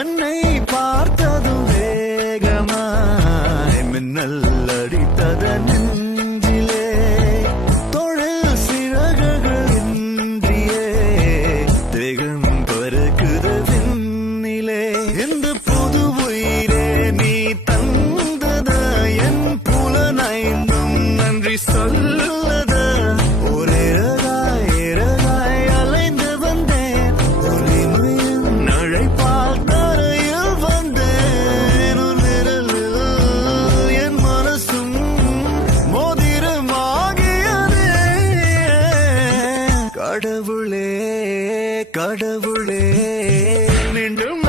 கண்ணை பார்த்ததும் வேகமாய் மின்னல் அடித்தத நெஞ்சிலே தொழில் சிறகுகள் இன்றியே தேகம் பறக்குது விண்ணிலே இந்த புது உயிரே நீ தந்தத என் புலனைந்தும் நன்றி சொல்லத ஒரே இறகாய் அலைந்து வந்தேன் ஒளிமையின் நழைப்பால் தரையில் வந்தேன் உன் விரலில் என் மனசும் மோதிரமாகியதே கடவுளே கடவுளே மீண்டும்